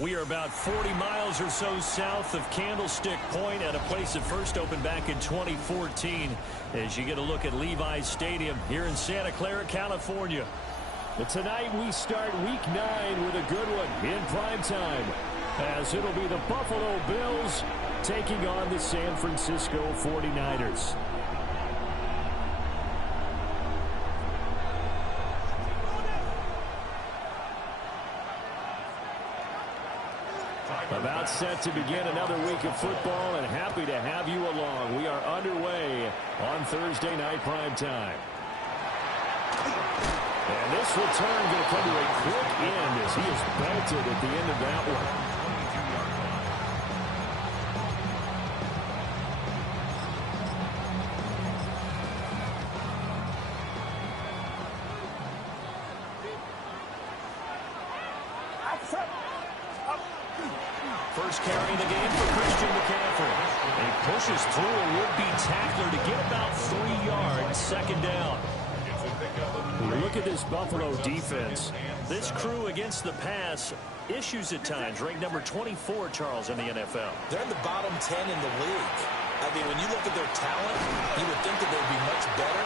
We are about 40 miles or so south of Candlestick Point at a place that first opened back in 2014 as you get a look at Levi's Stadium here in Santa Clara, California. But tonight we start week 9 with a good one in prime time, as it'll be the Buffalo Bills taking on the San Francisco 49ers. About set to begin another week of football, and happy to have you along. We are underway on Thursday night prime time. And this return going to come to a quick end as he is belted at the end of that one. First carry of the game for Christian McCaffrey. And he pushes through a would-be tackler to get about 3 yards, second down. When you look at this Buffalo defense, this crew against the pass, issues at times, ranked number 24, Charles, in the NFL. They're in the bottom 10 in the league. I mean, when you look at their talent, you would think that they'd be much better.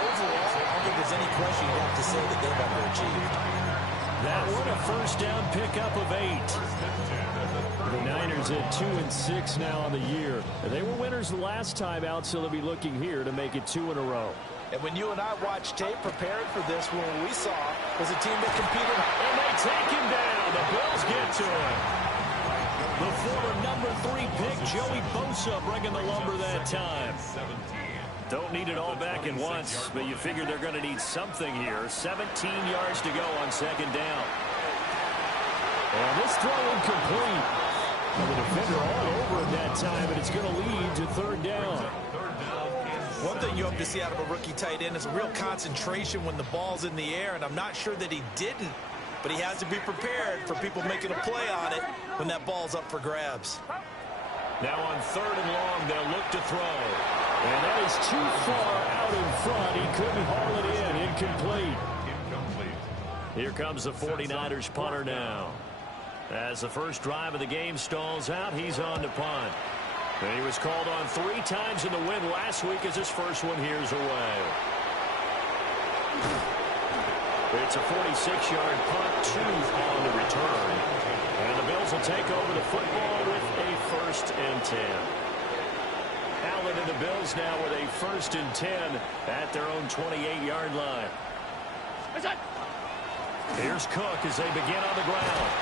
Overall, I don't think there's any question you'd have to say that they've underachieved. That one a first down pickup of 8. The Niners at 2-6 now on the year. They were winners the last time out, so they'll be looking here to make it 2 in a row. And when you and I watched tape preparing for this, what we saw was a team that competed. And they take him down. The Bills get to him. The former number 3 pick, Joey Bosa, bringing the lumber that time. Don't need it all back at once, but you figure they're going to need something here. 17 yards to go on second down. And this throw incomplete. And the defender all over him that time, and it's going to lead to third down. One thing you hope to see out of a rookie tight end is a real concentration when the ball's in the air, and I'm not sure that he didn't, but he has to be prepared for people making a play on it when that ball's up for grabs. Now on third and long, they'll look to throw. And that is too far out in front. He couldn't haul it in. Incomplete. Here comes the 49ers punter now. As the first drive of the game stalls out, he's on to punt. And he was called on 3 times in the win last week as his first one here's away. It's a 46-yard punt, 2 on the return. And the Bills will take over the football with a 1st and 10. Allen and the Bills now with a 1st and 10 at their own 28-yard line. Here's Cook as they begin on the ground.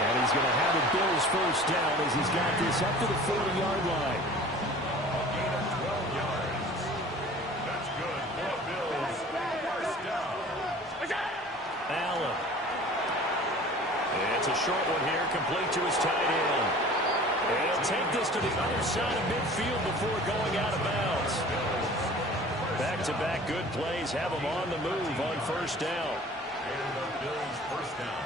And he's going to have the Bills first down as he's got this up to the 40-yard line. Gain of 12 yards. That's good for the Bills. First down. Allen. It's a short one here, complete to his tight end. And he'll take this to the other side of midfield before going out of bounds. Back-to-back good plays have him on the move on first down. And the Bills first down.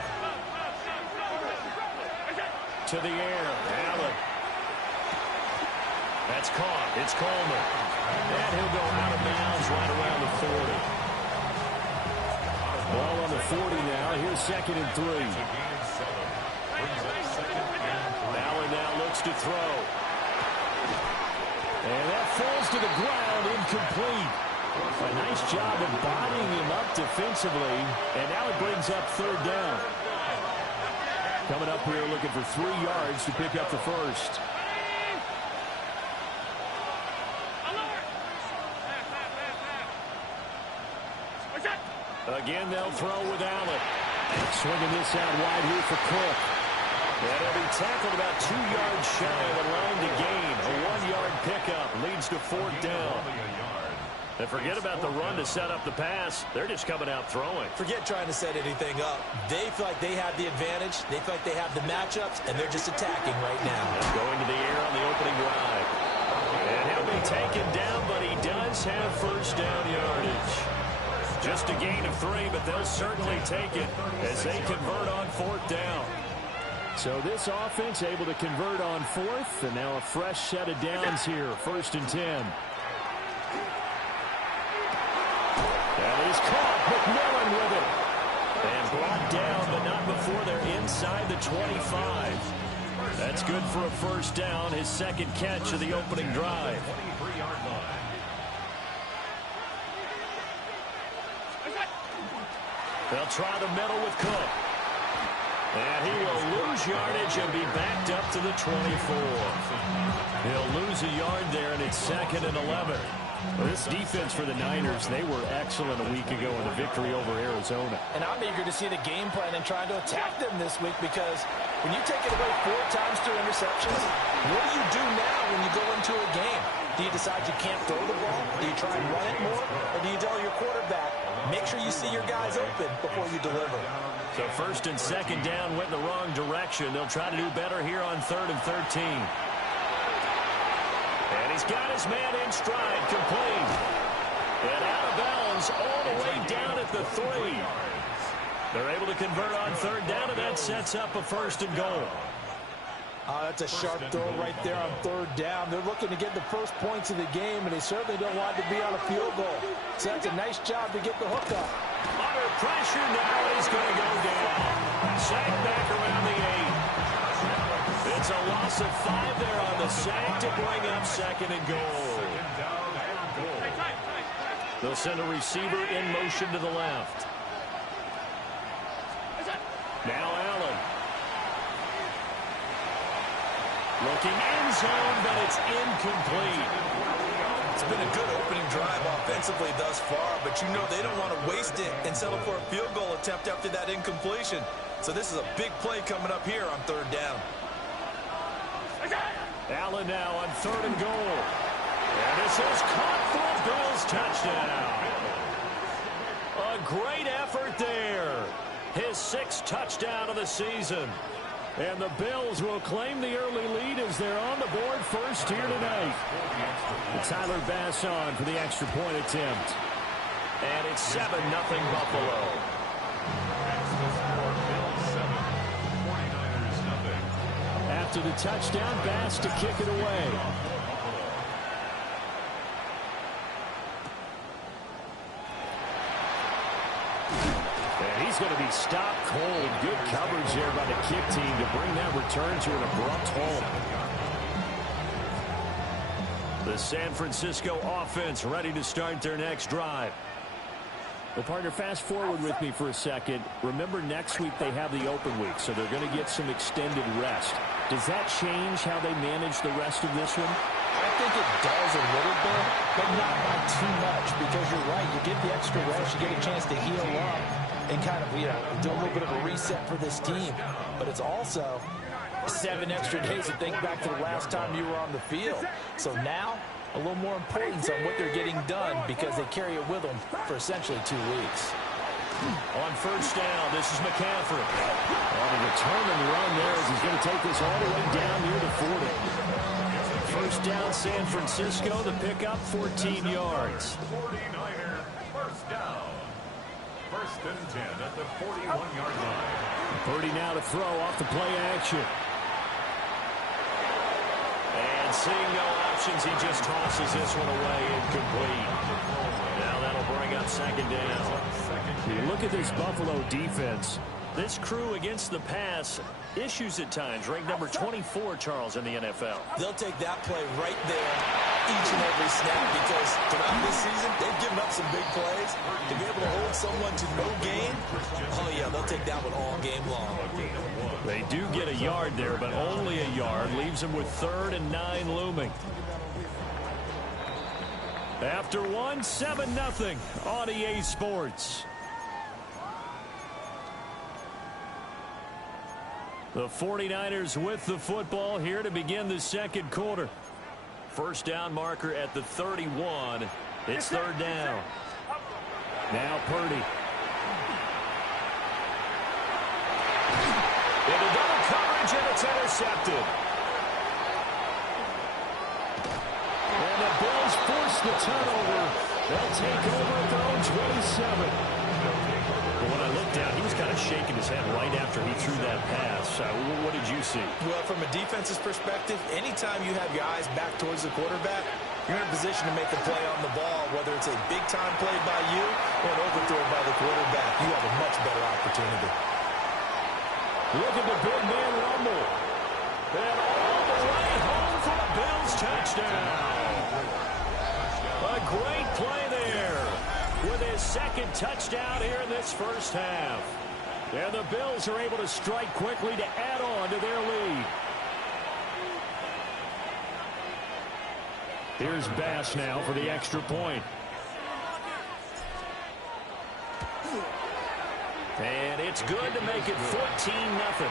To the air, Allen. That's caught. It's Coleman. And he'll go out of bounds right around the 40. Ball on the 40 now. Here's 2nd and 3. Allen now looks to throw. And that falls to the ground, incomplete. A nice job of bodying him up defensively. And now it brings up third down. Coming up here looking for 3 yards to pick up the first. Again, they'll throw with Allen. Swinging this out wide here for Cook. And he'll be tackled about 2 yards shy of the line to gain. A 1-yard pickup leads to 4th down. And forget about the run to set up the pass. They're just coming out throwing. Forget trying to set anything up. They feel like they have the advantage. They feel like they have the matchups, and they're just attacking right now. Going to the air on the opening drive. And he'll be taken down, but he does have first down yardage. Just a gain of 3, but they'll certainly take it as they convert on 4th down. So this offense able to convert on 4th, and now a fresh set of downs here, 1st and 10. That is caught. McMillan with it. And brought down, but not before they're inside the 25. That's good for a first down, his second catch of the opening drive. 23-yard line. They'll try the middle with Cook. And he will lose yardage and be backed up to the 24. He'll lose a yard there, and it's 2nd and 11. Well, this defense for the Niners, they were excellent a week ago in the victory over Arizona. And I'm eager to see the game plan and trying to attack them this week, because when you take it away 4 times through interceptions, what do you do now when you go into a game? Do you decide you can't throw the ball? Do you try and run it more? Or do you tell your quarterback, make sure you see your guys open before you deliver? So 1st and 2nd down went in the wrong direction. They'll try to do better here on 3rd and 13. And he's got his man in stride, complete. And out of bounds all the way down at the 3. They're able to convert on 3rd down, and that sets up a 1st and goal. That's a sharp throw right there on 3rd down. They're looking to get the first points of the game, and they certainly don't want to be on a field goal. So that's a nice job to get the hook up. Under pressure now, he's going to go down. Sacked back around the 8. It's a loss of 5 there on the sack to bring up 2nd and goal. They'll send a receiver in motion to the left. Now Allen. Looking end zone, but it's incomplete. It's been a good opening drive offensively thus far, but you know they don't want to waste it and settle for a field goal attempt after that incompletion. So this is a big play coming up here on 3rd down. Allen now on 3rd and goal. And this is caught for a Bills touchdown. A great effort there. His 6th touchdown of the season. And the Bills will claim the early lead as they're on the board first here tonight. Tyler Bass on for the extra point attempt. And it's 7-0 Buffalo. After the touchdown, Bass to kick it away. And he's going to be stopped cold. Good coverage there by the kick team to bring that return to an abrupt halt. The San Francisco offense ready to start their next drive. Well, partner, fast forward with me for a second. Remember, next week they have the open week, so they're going to get some extended rest. Does that change how they manage the rest of this one? I think it does a little bit, but not by too much, because you're right. You get the extra rest, you get a chance to heal up and kind of, do a little bit of a reset for this team. But it's also 7 extra days to think back to the last time you were on the field. So now, a little more importance on what they're getting done, because they carry it with them for essentially 2 weeks. On 1st down, this is McCaffrey. On a return and run there as he's going to take this all the way down near the 40. 1st down, San Francisco. The pickup, 14 yards. 49er, 1st down. 1st and 10 at the 41-yard line. Purdy now to throw off the play action. And seeing no options, he just tosses this one away, incomplete. Now that'll bring up 2nd down. You look at this Buffalo defense. This crew against the pass, issues at times. Ranked number 24, Charles, in the NFL. They'll take that play right there each and every snap, because throughout this season, they've given up some big plays. To be able to hold someone to no gain, oh yeah, they'll take that one all game long. They do get a yard there, but only a yard. Leaves them with 3rd and 9 looming. After 1, 7-0 on EA Sports. The 49ers with the football here to begin the 2nd quarter. 1st down marker at the 31. It's 3rd down. Now Purdy. Into double coverage, and it's intercepted. And the Bills force the turnover. They'll take over at their own 27. But when I looked down, he was kind of shaking his head right after he threw that pass. What did you see? Well, from a defense's perspective, anytime you have your eyes back towards the quarterback, you're in a position to make a play on the ball, whether it's a big-time play by you or an overthrow by the quarterback. You have a much better opportunity. Look at the big man rumble. And all the way home for a Bills touchdown. A great play there with his second touchdown here in this first half. And the Bills are able to strike quickly to add on to their lead. Here's Bass now for the extra point. And it's good to make it 14-0.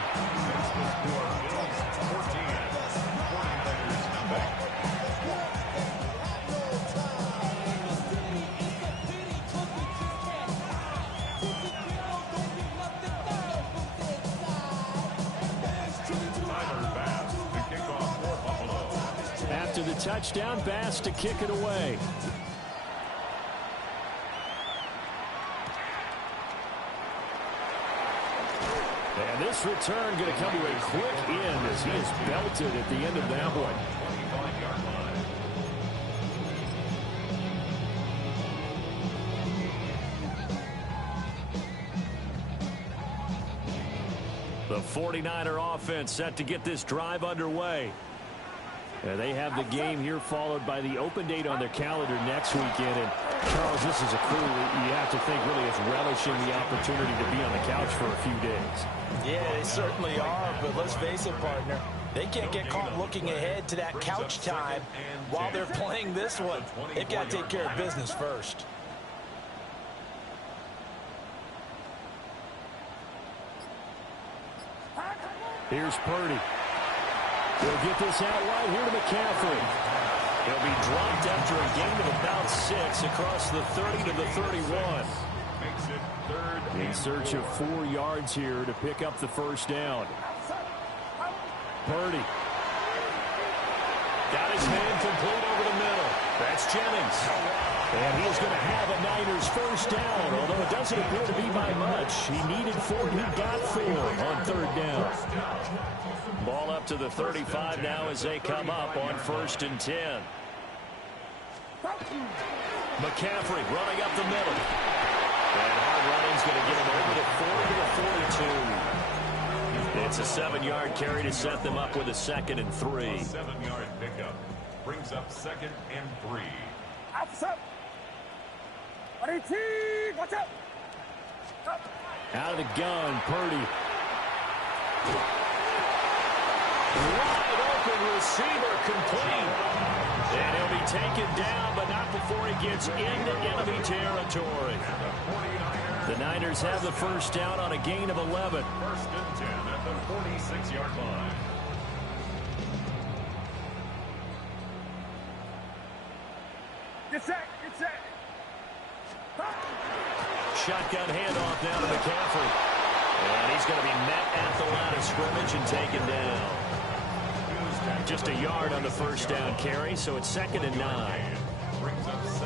After the touchdown, Bass to kick it away. And this return going to come to a quick end as he is belted at the end of that one. The 49er offense set to get this drive underway. They have the game here followed by the open date on their calendar next weekend. And Charles, this is a crew you have to think really is relishing the opportunity to be on the couch for a few days. Yeah, they certainly are, but let's face it, partner. They can't get caught looking ahead to that couch time while they're playing this one. They've got to take care of business first. Here's Purdy. He'll get this out wide here to McCaffrey. He'll be dropped after a gain of about 6 across the 30 to the 31. In search of 4 yards here to pick up the first down. Purdy. Got his man complete over the middle. That's Jennings. And he is going to have a Niners first down, although it doesn't appear to be by much. He needed 4. He got 4 on third down. Ball up to the 35 now as they come up on 1st and 10. McCaffrey running up the middle. And hard running's going to get him over the 40 to the 42. It's a 7-yard carry to set them up with a 2nd and 3. A 7-yard pickup brings up 2nd and 3. Out of the gun, Purdy. Wide open receiver complete. And he'll be taken down, but not before he gets into enemy territory. The Niners have the first down on a gain of 11. 1st and 10 at the 46-yard line. Get set, get set. Shotgun handoff now to McCaffrey. And he's going to be met at the line of scrimmage and taken down. Just a yard on the first down carry, so it's 2nd and 9.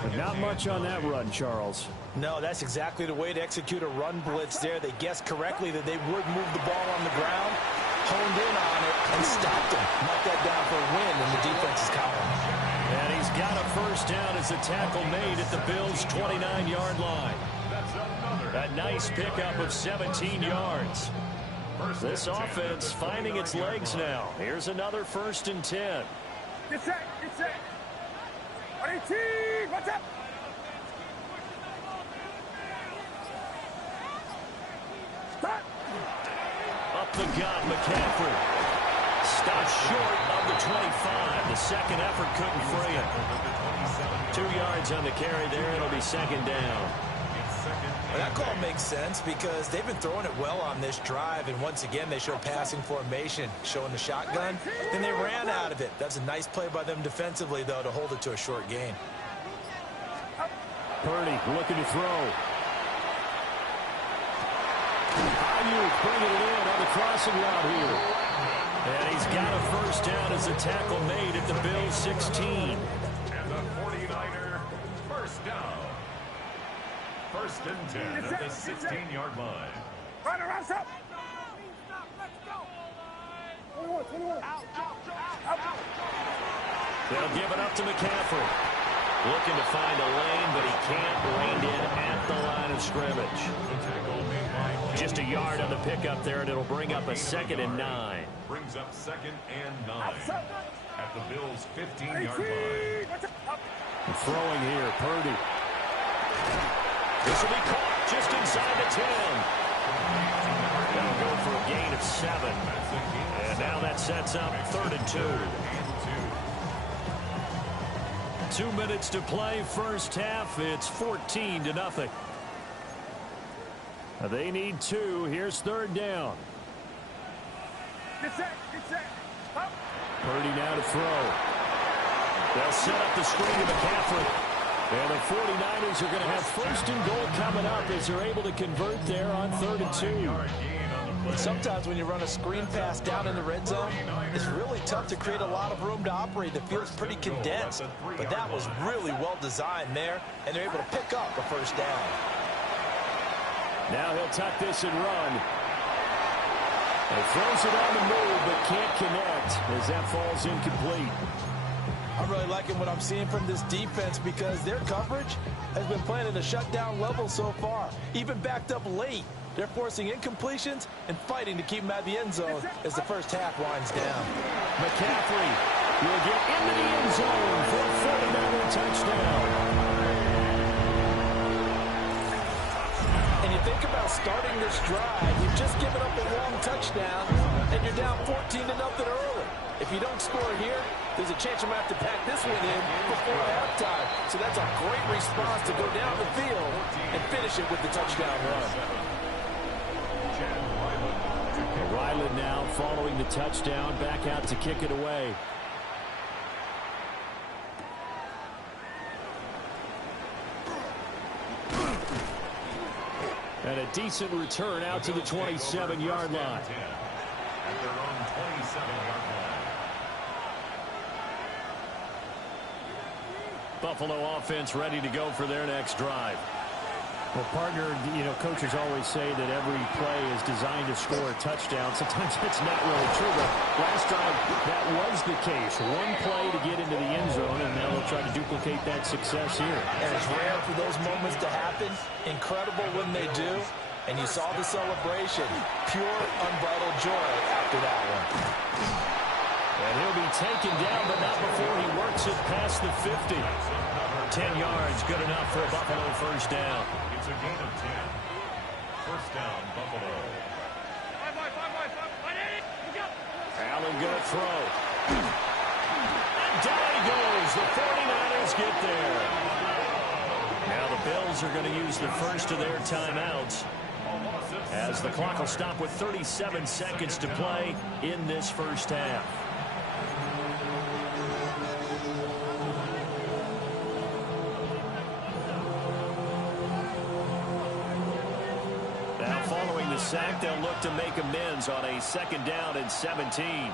But not much on that run, Charles. No, that's exactly the way to execute a run blitz there. They guessed correctly that they would move the ball on the ground, honed in on it, and stopped him. Knocked that down for a win in the defense's column. And he's got a first down as the tackle made at the Bills' 29-yard line. A nice pickup of 17 yards. This offense finding its legs now. Here's another 1st and 10. Get set, get set. What's up? Stop. Up the gut, McCaffrey. Stopped short of the 25. The second effort couldn't free him. 2 yards on the carry there. It'll be 2nd down. Well, that call makes sense because they've been throwing it well on this drive, and once again they show passing formation, showing the shotgun. Then they ran out of it. That's a nice play by them defensively, though, to hold it to a short gain. Purdy looking to throw. Ayuk bringing it in on the crossing route here. And he's got a first down as the tackle made at the Bills' 16. And the 49er first down. 1st and 10 at the 16-yard line. Run around, stop. They'll give it up to McCaffrey. Looking to find a lane, but he can't land in at the line of scrimmage. Just a yard on the pickup there, and it'll bring up a 2nd and 9. Brings up 2nd and 9 at the Bills' 15-yard line. Throwing here, Purdy. This will be caught just inside the 10. They'll go for a gain of 7. And now that sets up 3rd and 2. 2 minutes to play, first half. It's 14-0. They need 2. Here's 3rd down. Purdy now to throw. They'll set up the screen to McCaffrey. And the 49ers are going to have 1st and goal coming up as they're able to convert there on 3rd and 2. Sometimes when you run a screen pass down in the red zone, it's really tough to create a lot of room to operate. The field's pretty condensed. But that was really well designed there, and they're able to pick up a 1st down. Now he'll tuck this and run. He throws it on the move, but can't connect as that falls incomplete. I'm really liking what I'm seeing from this defense because their coverage has been playing at a shutdown level so far. Even backed up late, they're forcing incompletions and fighting to keep them at the end zone as the first half winds down. McCaffrey will get into the end zone for a 49er touchdown. And you think about starting this drive, you've just given up a long touchdown, and you're down 14-0 early. If you don't score here, there's a chance you might have to pack this one in before halftime. So that's a great response to go down the field and finish it with the touchdown run. Ryland now following the touchdown, back out to kick it away. And a decent return out to the 27-yard line. At their own 27-yard line. Buffalo offense ready to go for their next drive. Well, partner, coaches always say that every play is designed to score a touchdown. Sometimes that's not really true, but last time that was the case. One play to get into the end zone, and now they'll try to duplicate that success here. And it's rare for those moments to happen. Incredible when they do. And you saw the celebration. Pure, unbridled joy after that one. And he'll be taken down, but not before he works it past the 50. 10 yards, good enough for a Buffalo first down. It's a gain of 10. First down, Buffalo. Allen gonna throw. And down he goes. The 49ers get there. Now the Bills are going to use the first of their timeouts, as the clock will stop with 37 seconds to play in this first half. Now following the sack, they'll look to make amends on a 2nd down and 17.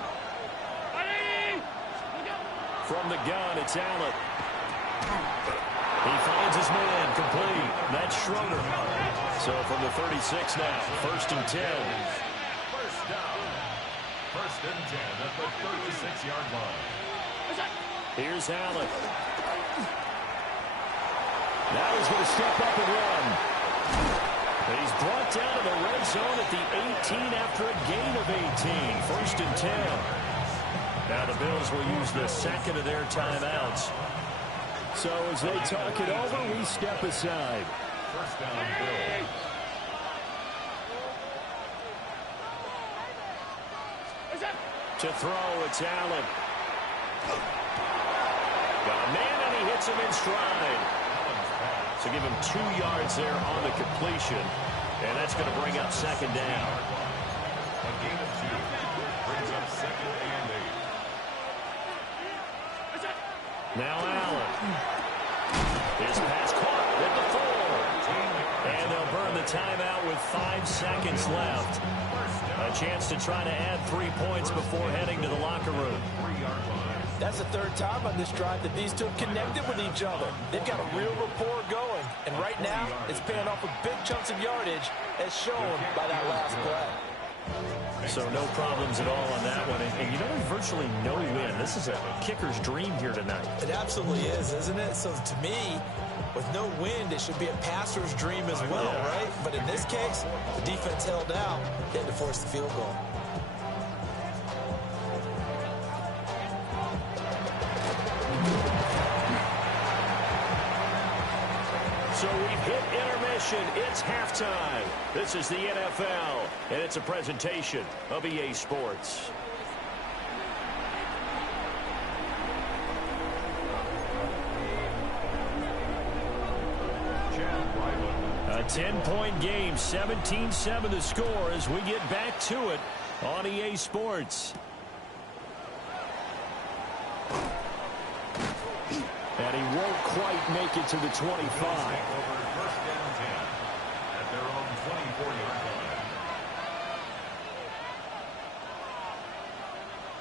From the gun, it's Allen. He finds his man, complete. That's Schroeder. So from the 36 now, 1st and 10. First down. 1st and 10 at the 36-yard line. Here's Allen. Now he's going to step up and run. He's brought down to the red zone at the 18 after a gain of 18. 1st and 10. Now the Bills will use the 2nd of their timeouts. So as they talk it over, we step aside. First down, Bills. To throw, it's Allen. Got a man, and he hits him in stride. So give him 2 yards there on the completion. And that's going to bring up 2nd down. A gain of 2. Brings up 2nd and 8. Now Allen. His pass caught at the 4. And they'll burn the timeout with 5 seconds left. A chance to try to add 3 points before heading to the locker room. 3-yard line. That's the 3rd time on this drive that these two have connected with each other. They've got a real rapport going. And right now, it's paying off with big chunks of yardage, as shown by that last play. So no problems at all on that one. And you know virtually no wind. This is a kicker's dream here tonight. It absolutely is, isn't it? So to me, with no wind, it should be a passer's dream as well, right? But in this case, the defense held out. They had to force the field goal. So we've hit intermission. It's halftime. This is the NFL, and it's a presentation of EA Sports. A 10-point game, 17-7 the score as we get back to it on EA Sports. And he won't quite make it to the 25.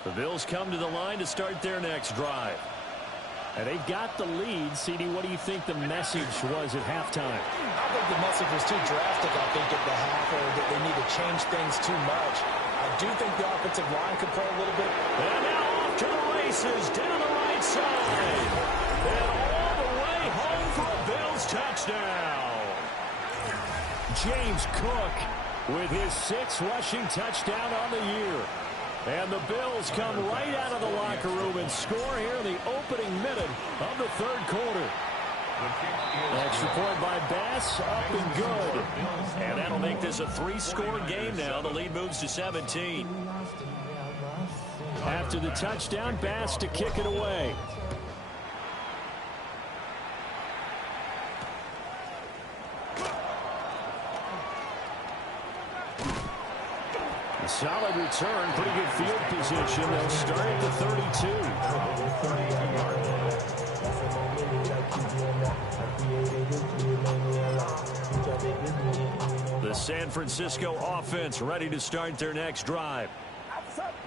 The Bills come to the line to start their next drive. And they've got the lead. CD, what do you think the message was at halftime? I think the message was too drastic, I think, at the half, or that they need to change things too much. I do think the offensive line could play a little bit. And now off to the races, down the right side. And all the way home for a Bills touchdown. James Cook with his 6th rushing touchdown on the year. And the Bills come right out of the locker room and score here in the opening minute of the third quarter. Extra point by Bass, up and good. And that'll make this a 3-score game now. The lead moves to 17. After the touchdown, Bass to kick it away. A solid return, pretty good field position. They'll start at the 32. The San Francisco offense ready to start their next drive.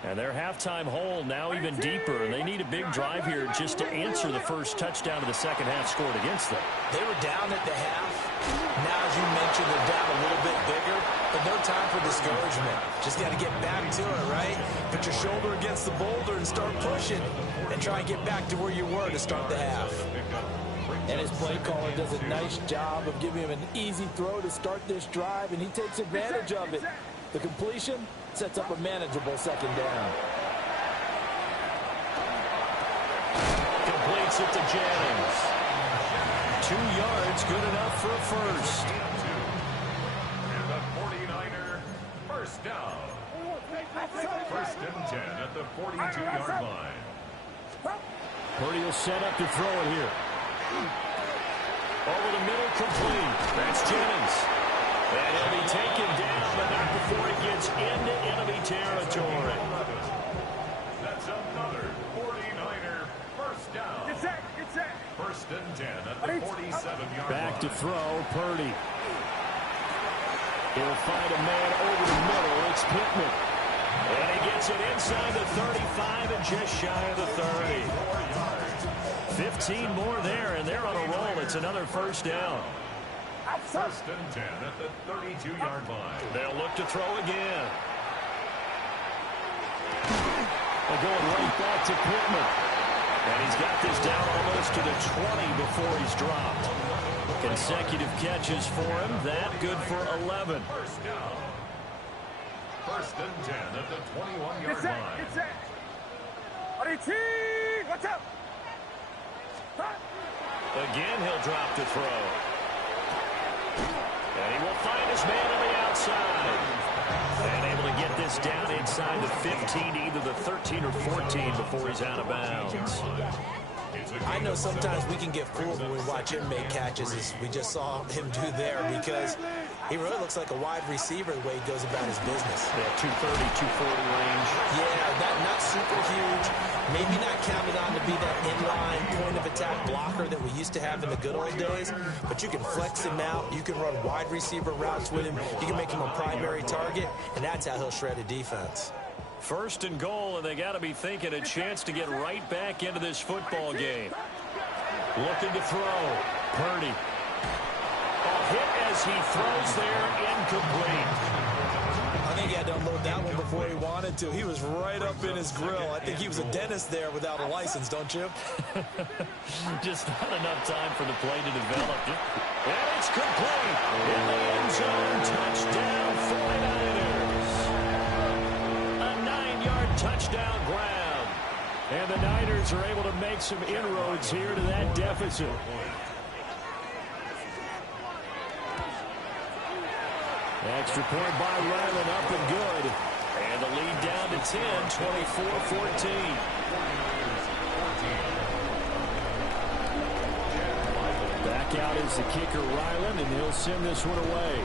And their halftime hole now even deeper. And they need a big drive here just to answer the first touchdown of the second half scored against them. They were down at the half. Now, as you mentioned, they're down a little bit bigger. But no time for discouragement. Just got to get back to it, right? Put your shoulder against the boulder and start pushing. And try and get back to where you were to start the half. And his play caller does a nice job of giving him an easy throw to start this drive, and he takes advantage of it. The completion sets up a manageable second down. Completes it to Jennings. 2 yards, good enough for a first. And the 49er first down. First and 10 at the 42-yard line. Purdy will set up to throw it here. Over the middle, complete. That's Jennings. And he'll be taken down, but not before he gets into enemy territory. That's another 49er first down. Get set, get set. First and 10 at the 47-yard line. Back to throw, Purdy. He'll find a man over the middle. It's Pittman. And he gets it inside the 35 and just shy of the 30. 15 more there, and they're on a roll. It's another first down. First and 10 at the 32-yard line. They'll look to throw again. They're going right back to Pittman. And he's got this down almost to the 20 before he's dropped. Consecutive catches for him. That good for 11. First down. First and 10 at the 21-yard line. Get set. Watch out. Again, he'll drop to throw. And he will find his man on the outside. And able to get this down inside the 15, either the 13 or 14 before he's out of bounds. I know sometimes we can get fooled when we watch him make catches, as we just saw him do there, because he really looks like a wide receiver the way he goes about his business. Yeah, 230, 240 range. Yeah, not super huge. Maybe not counted on to be that inline point-of-attack blocker that we used to have in the good old days, but you can flex him out. You can run wide receiver routes with him. You can make him a primary target, and that's how he'll shred a defense. First and goal, and they got to be thinking a chance to get right back into this football game. Looking to throw. Purdy. A hit as he throws there, incomplete. I think he had to unload that one before he wanted to. He was right up in his grill. I think he was a dentist there without a license, don't you? Just not enough time for the play to develop. And it's complete. In the end zone, touchdown 49ers. A 9-yard touchdown ground. And the Niners are able to make some inroads here to that deficit. Extra point by Ryland, up and good. And the lead down to 10, 24-14. Back out is the kicker, Ryland, and he'll send this one away.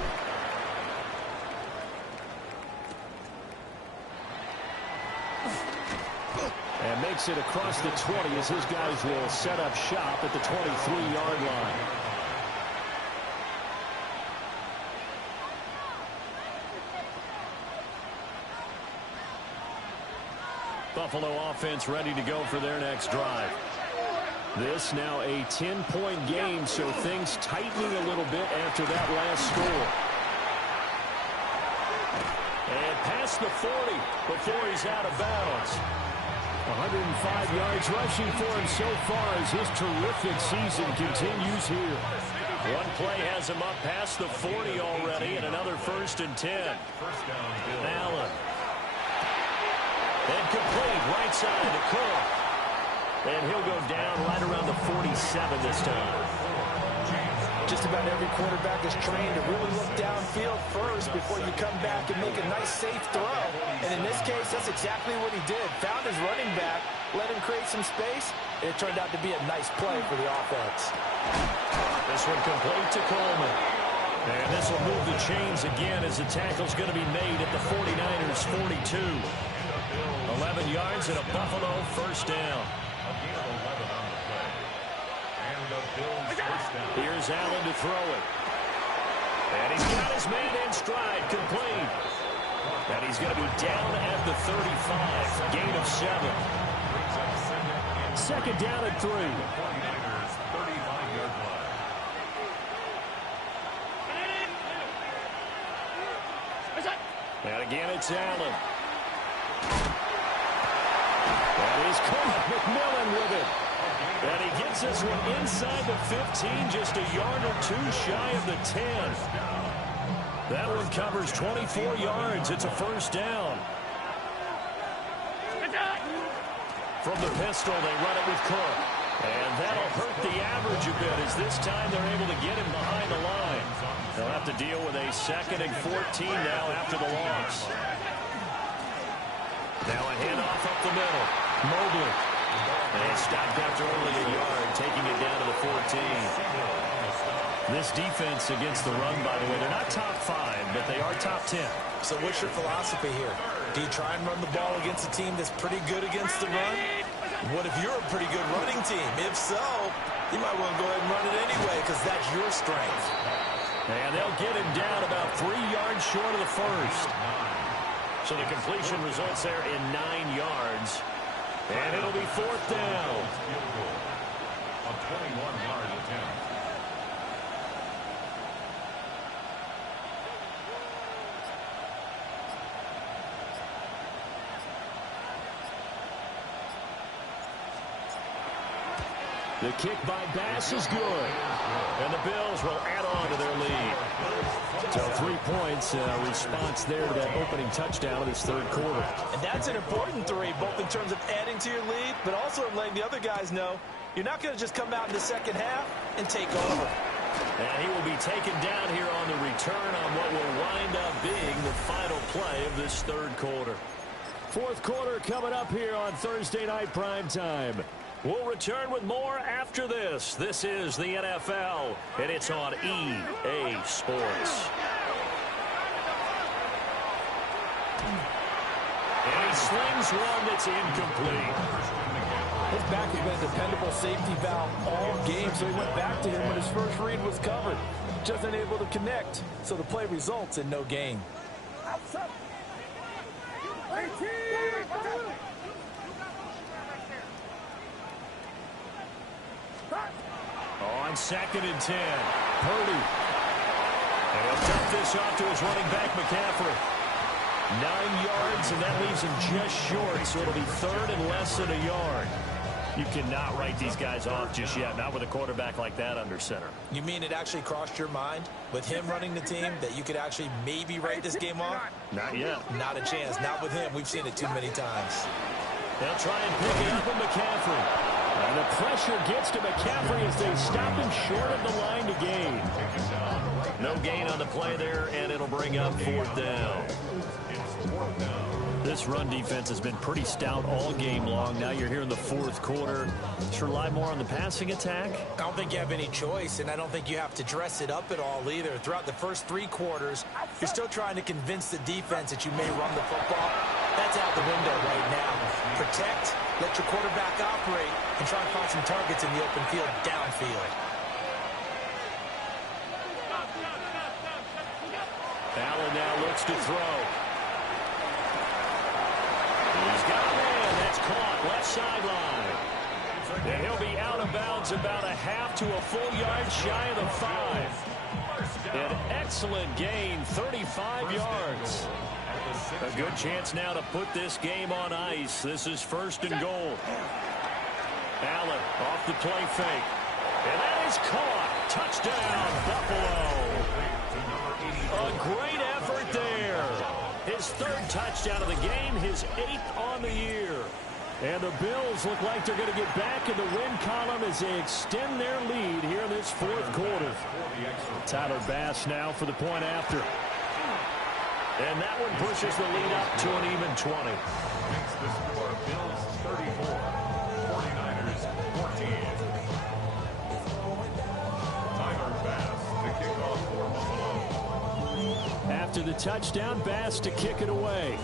And makes it across the 20 as his guys will set up shop at the 23-yard line. Buffalo offense ready to go for their next drive. This now a 10-point game, so things tightening a little bit after that last score. And past the 40 before he's out of bounds. 105 yards rushing for him so far as his terrific season continues here. One play has him up past the 40 already, and another 1st and 10. Allen. And complete, right side to Cook. And he'll go down right around the 47 this time. Just about every quarterback is trained to really look downfield first before you come back and make a nice, safe throw. And in this case, that's exactly what he did. Found his running back, let him create some space, and it turned out to be a nice play for the offense. This one complete to Coleman. And this will move the chains again as the tackle's going to be made at the 49ers' 42. 11 yards and a Buffalo 1st down. Here's Allen to throw it. And he's got his man in stride, complete. And he's going to be down at the 35. Gain of 7. 2nd down and 3. And again, it's Allen. That is McMillan with it. And he gets this one inside the 15, just a yard or two shy of the 10. That one covers 24 yards. It's a 1st down. From the pistol, they run it with Cook. And that'll hurt the average a bit as this time they're able to get him behind the line. They'll have to deal with a 2nd and 14 now after the loss. Now a handoff up the middle. Mobley. And stopped after only a yard, taking it down to the 14. This defense against the run, by the way, they're not top 5, but they are top 10. So what's your philosophy here? Do you try and run the ball against a team that's pretty good against the run? What if you're a pretty good running team? If so, you might want to go ahead and run it anyway because that's your strength. And they'll get him down about 3 yards short of the 1st. So the completion results there in 9 yards. And it'll be 4th down. A 21-yard attempt. The kick by Bass is good. And the Bills will add on to their lead. So 3 points, response there to that opening touchdown in this 3rd quarter. And that's an important 3, both in terms of adding to your lead, but also in letting the other guys know you're not going to just come out in the 2nd half and take over. And he will be taken down here on the return on what will wind up being the final play of this 3rd quarter. 4th quarter coming up here on Thursday Night Primetime. We'll return with more after this. This is the NFL, and it's on EA Sports. And he slings one that's incomplete. His back has been a dependable safety valve all game, so he went back to him when his first read was covered. Just unable to connect, so the play results in no gain. On 2nd and 10, Purdy. And he'll dump this off to his running back, McCaffrey. 9 yards, and that leaves him just short, so it'll be third and less than a yard. You cannot write these guys off just yet, not with a quarterback like that under center. You mean it actually crossed your mind with him running the team that you could actually maybe write this game off? Not yet. Not a chance. Not with him. We've seen it too many times. They'll try and pick it up with McCaffrey. And the pressure gets to McCaffrey as they stop him short of the line to gain. No gain on the play there, and it'll bring up fourth down. This run defense has been pretty stout all game long. Now you're here in the fourth quarter. Should rely more on the passing attack? I don't think you have any choice, and I don't think you have to dress it up at all either. Throughout the first 3 quarters, you're still trying to convince the defense that you may run the football. That's out the window right now. Protect, let your quarterback operate, and try and find some targets in the open field downfield. Allen now looks to throw. He's got a man. That's caught left sideline. And he'll be out of bounds about a half to a full yard shy of the 5. An excellent gain, 35 yards. A good chance now to put this game on ice. This is first and goal. Allen off the play fake. And that is caught. Touchdown, Buffalo. A great effort there. His 3rd touchdown of the game, his 8th on the year. And the Bills look like they're going to get back in the win column as they extend their lead here in this 4th quarter. Tyler Bass now for the point after. And that one pushes the lead up to an even 20. Makes the score Bills 34, 49ers 14. Tyler Bass to kick off for Buffalo. After the touchdown, Bass to kick it away.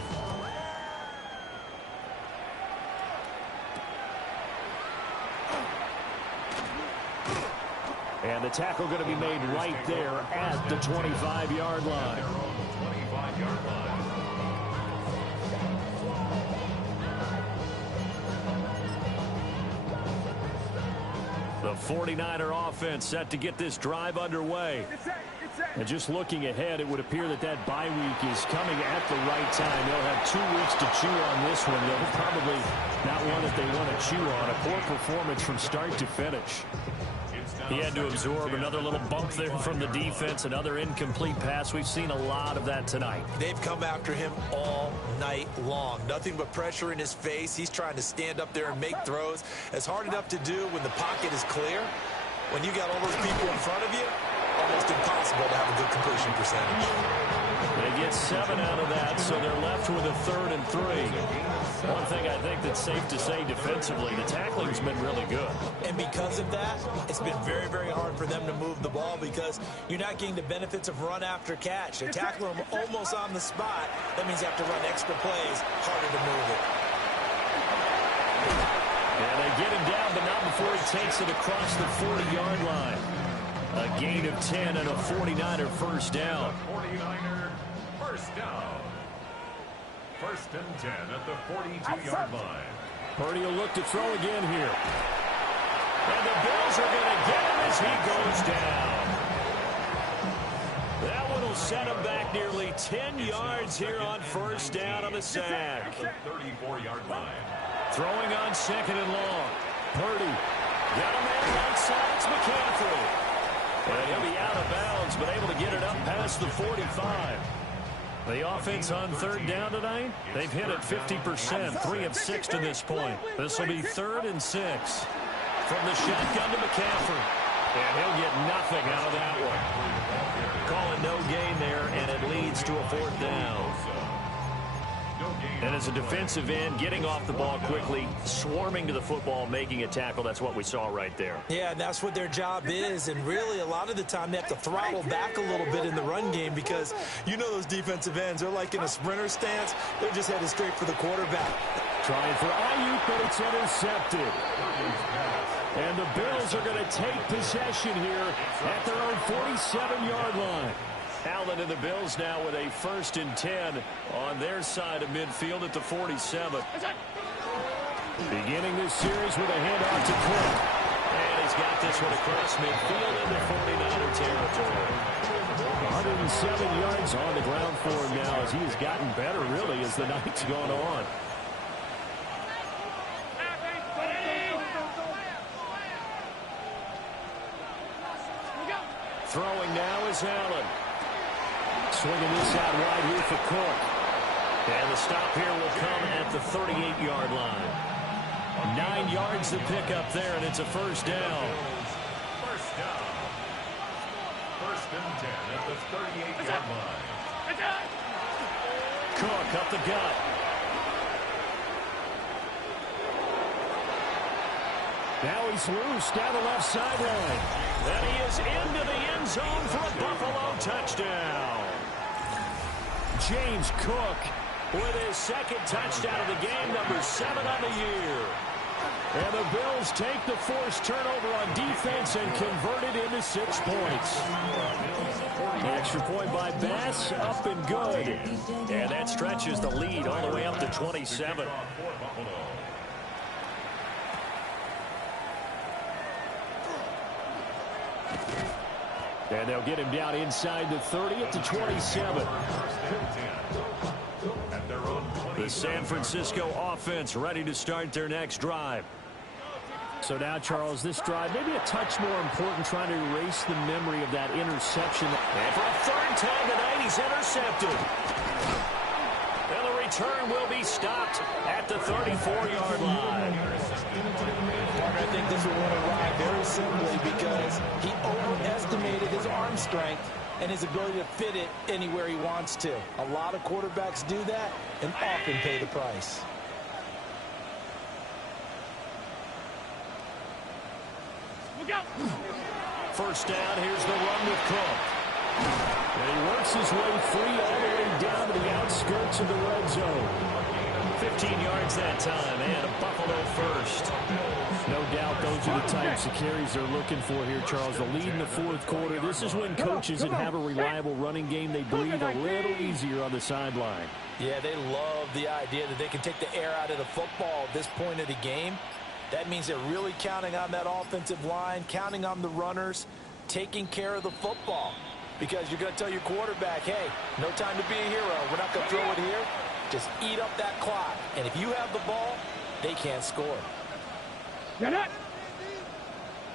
And the tackle going to be made right there at the 25-yard line. 25-yard line. The 49er offense set to get this drive underway. And just looking ahead, it would appear that that bye week is coming at the right time. They'll have 2 weeks to chew on this one. They'll probably not one that they want to chew on. A poor performance from start to finish. He had to absorb another little bump there from the defense, another incomplete pass. We've seen a lot of that tonight. They've come after him all night long. Nothing but pressure in his face. He's trying to stand up there and make throws. It's hard enough to do when the pocket is clear. When you got all those people in front of you, almost impossible to have a good completion percentage. They get 7 out of that, so they're left with a 3rd and 3. One thing I think that's safe to say defensively, the tackling's been really good. And because of that, it's been very, very hard for them to move the ball because you're not getting the benefits of run after catch. They're tackling them almost on the spot. That means you have to run extra plays, harder to move it. And they get him down, but not before he takes it across the 40-yard line. A gain of 10 and a 49er first down. 49er first down. First and 10 at the 42-yard line. Purdy will look to throw again here. And the Bills are going to get him as he goes down. That one will set him back nearly 10 yards here on first down on the sack. 34-yard line. Throwing on 2nd and long. Purdy got a man right side. It's McCaffrey. And he'll be out of bounds, but able to get it up past the 45. The offense on 3rd down tonight, they've hit it 50%, 3 of 6 to this point. This will be 3rd and 6. From the shotgun to McCaffrey. And he'll get nothing out of that one. Calling no gain there, and it leads to a 4th down. And as a defensive end, getting off the ball quickly, swarming to the football, making a tackle, that's what we saw right there. Yeah, and that's what their job is. And really, a lot of the time, they have to throttle back a little bit in the run game because you know those defensive ends, they're like in a sprinter stance. They're just headed straight for the quarterback. Trying for Ayuk, but it's intercepted. And the Bills are going to take possession here at their own 47-yard line. Allen and the Bills now with a 1st and 10 on their side of midfield at the 47. Beginning this series with a handoff to Cook. And he's got this one across midfield into 49er territory. 107 yards on the ground for him now as he has gotten better, really, as the night's gone on. Throwing now is Allen. Swinging this out wide here for Cook. And the stop here will come at the 38-yard line. 9 yards to pick up there, and it's a first down. First down. First and 10 at the 38-yard line. Cook up the gut. Now he's loose down the left sideline. And he is into the end zone for a Buffalo touchdown. James Cook with his second touchdown of the game, number 7 on the year. And the Bills take the forced turnover on defense and convert it into 6 points. The extra point by Bass, up and good. And that stretches the lead all the way up to 27. And they'll get him down inside the 30 at the 27. The San Francisco offense ready to start their next drive. So now, Charles, this drive maybe a touch more important, trying to erase the memory of that interception. And for a third time tonight, he's intercepted. And the return will be stopped at the 34-yard line. I think this will win a ride very simply because he overestimated his arm strength and his ability to fit it anywhere he wants to. A lot of quarterbacks do that and often pay the price. First down, here's the run with Cook. And he works his way free all the way down to the outskirts of the red zone. 15 yards that time, and a Buffalo first. No doubt those are the types of carries they're looking for here, Charles. The lead in the fourth quarter. This is when coaches that have a reliable running game, they breathe a little easier on the sideline. Yeah, they love the idea that they can take the air out of the football at this point of the game. That means they're really counting on that offensive line, counting on the runners, taking care of the football. Because you're going to tell your quarterback, hey, no time to be a hero. We're not going to throw it here. Just eat up that clock. And if you have the ball, they can't score. You're not.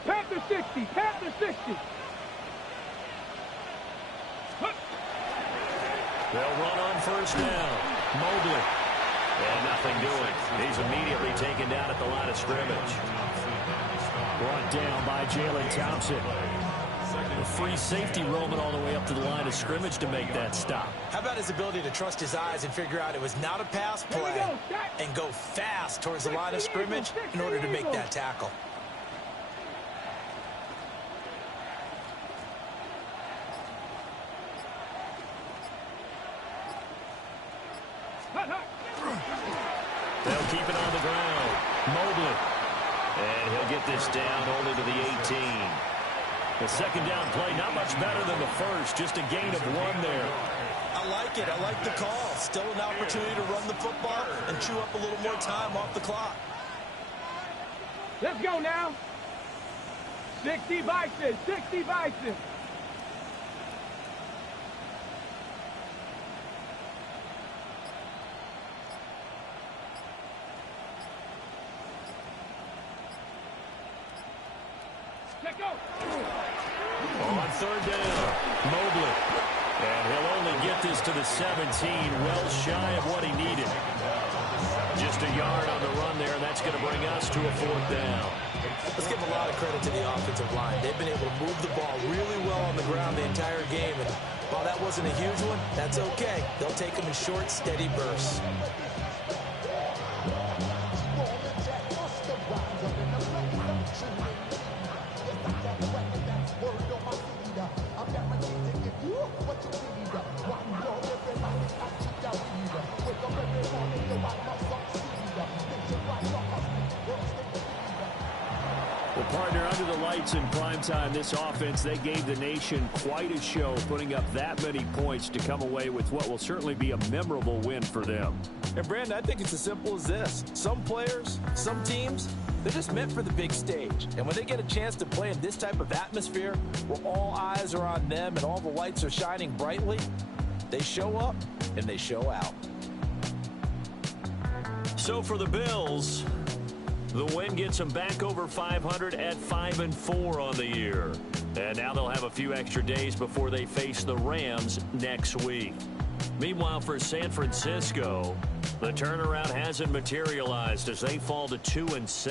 Panther 60. Panther 60. They'll run on first down. Mobley. And nothing doing. He's immediately taken down at the line of scrimmage. Brought down by Jalen Thompson. A free safety roaming all the way up to the line of scrimmage to make that stop. How about his ability to trust his eyes and figure out it was not a pass play and go fast towards the line of scrimmage in order to make that tackle. They'll keep it on the ground. Mobley. And he'll get this down only to the 18. The second down play, not much better than the first. Just a gain of 1 there. I like it. I like the call. Still an opportunity to run the football and chew up a little more time off the clock. Let's go now. 60 Bison. 60 Bison. Let's go. On third down, Mobley. And he'll only get this to the 17, well shy of what he needed. Just a yard on the run there, and that's going to bring us to a fourth down. Let's give a lot of credit to the offensive line. They've been able to move the ball really well on the ground the entire game. And while that wasn't a huge one, that's okay. They'll take them in short, steady bursts. Well, partner, under the lights in primetime, this offense, they gave the nation quite a show, putting up that many points to come away with what will certainly be a memorable win for them. And, Brandon, I think it's as simple as this. Some players, some teams, They're just meant for the big stage. And when they get a chance to play in this type of atmosphere, where all eyes are on them and all the lights are shining brightly, they show up and they show out. So for the Bills, the win gets them back over 500 at 5-4 on the year. And now they'll have a few extra days before they face the Rams next week. Meanwhile, for San Francisco, the turnaround hasn't materialized as they fall to 2-7.